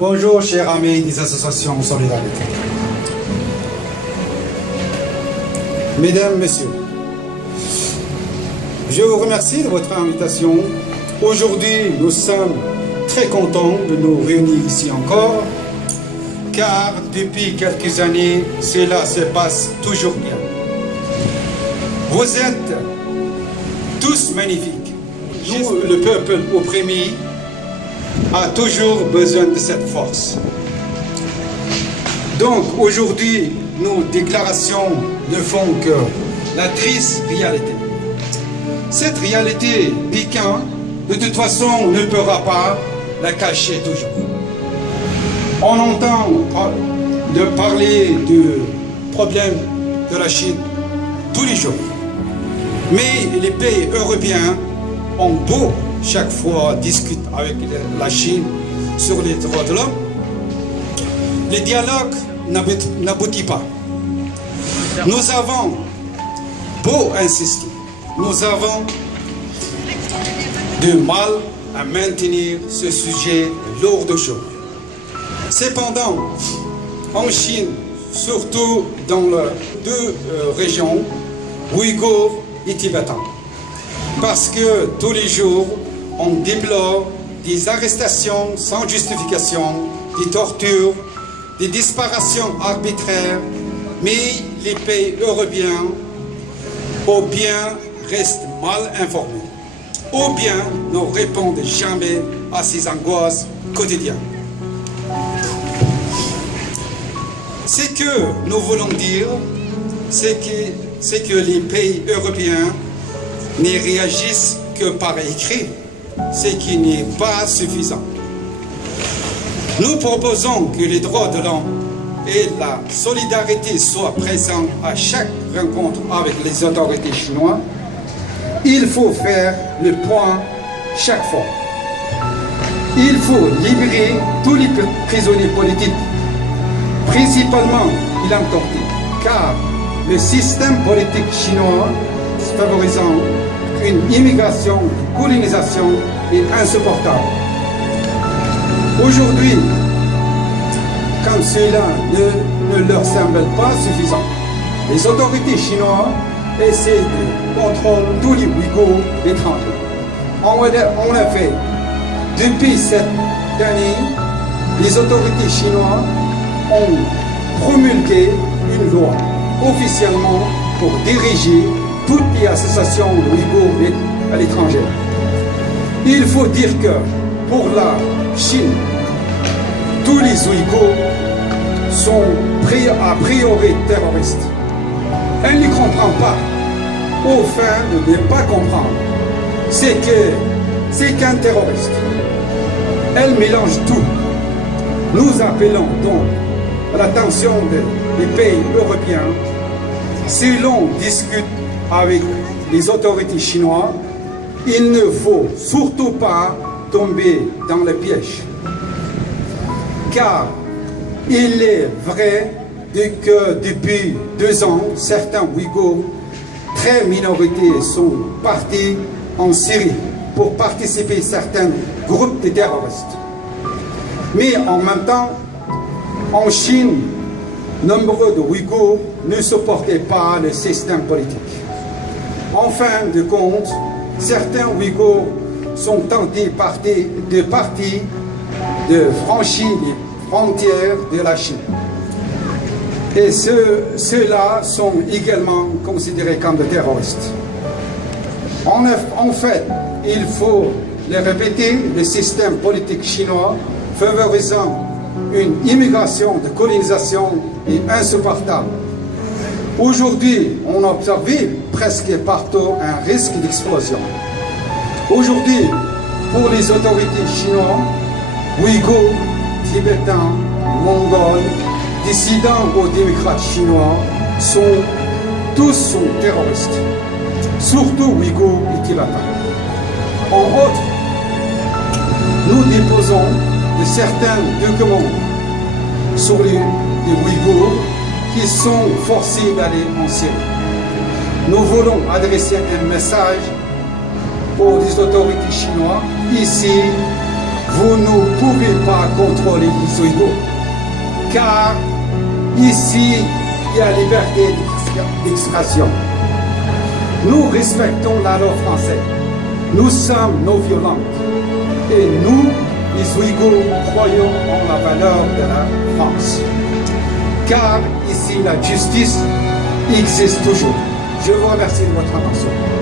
Bonjour, chers amis des associations Solidarité. Mesdames, Messieurs, je vous remercie de votre invitation. Aujourd'hui, nous sommes très contents de nous réunir ici encore, car depuis quelques années, cela se passe toujours bien. Vous êtes tous magnifiques. Nous, le peuple opprimé, a toujours besoin de cette force. Donc aujourd'hui, nos déclarations ne font que la triste réalité. Cette réalité piquante, de toute façon, ne pourra pas la cacher toujours. On entend parler du problème de la Chine tous les jours. Mais les pays européens ont beau chaque fois discuter avec la Chine sur les droits de l'homme, le dialogue n'aboutit pas. Nous avons beau insister, nous avons du mal à maintenir ce sujet lourd de choses. Cependant, en Chine, surtout dans les deux régions, ouïghours et tibétains, parce que tous les jours, on déplore des arrestations sans justification, des tortures, des disparitions arbitraires, mais les pays européens, ou bien restent mal informés, ou bien ne répondent jamais à ces angoisses quotidiennes. Ce que nous voulons dire, c'est que les pays européens ne réagissent que par écrit, ce qui n'est pas suffisant. Nous proposons que les droits de l'homme et la solidarité soient présents à chaque rencontre avec les autorités chinoises. Il faut faire le point chaque fois. Il faut libérer tous les prisonniers politiques, principalement les entortés, car le système politique chinois favorisant une immigration, une colonisation est insupportable. Aujourd'hui, comme cela ne leur semble pas suffisant, les autorités chinoises essaient de contrôler tous les Ouïghours étrangers. En effet, depuis cette année, les autorités chinoises ont promulgué une loi officiellement pour diriger toutes les associations ouïghours à l'étranger. Il faut dire que pour la Chine, tous les Ouïghours sont a priori terroristes. Elle ne comprend pas, au fin de ne pas comprendre, c'est qu'un terroriste. Elle mélange tout. Nous appelons donc à l'attention des pays européens, si l'on discute avec les autorités chinoises, il ne faut surtout pas tomber dans le piège. Car il est vrai que depuis 2 ans, certains Ouïghours, très minorités, sont partis en Syrie pour participer à certains groupes de terroristes. Mais en même temps, en Chine, nombreux de Ouïghours ne supportaient pas le système politique. En fin de compte, certains Ouïghours sont tentés de franchir les frontières de la Chine. Et ceux-là sont également considérés comme des terroristes. En fait, il faut le répéter, le système politique chinois favorisant une immigration de colonisation est insupportable. Aujourd'hui, on observe presque partout un risque d'explosion. Aujourd'hui, pour les autorités chinoises, Ouïghours, Tibétains, Mongols, dissidents ou démocrates chinois tous sont terroristes, surtout Ouïghours et Tibétains. En outre, nous déposons de certains documents sur les Ouïghours qui sont forcés d'aller en Syrie. Nous voulons adresser un message aux autorités chinoises. Ici, vous ne pouvez pas contrôler les Ouïghours, car ici, il y a liberté d'expression. Nous respectons la loi française. Nous sommes non violents. Et nous, les Ouïghours, croyons en la valeur de la France. Car ici, la justice existe toujours. Je vous remercie de votre attention.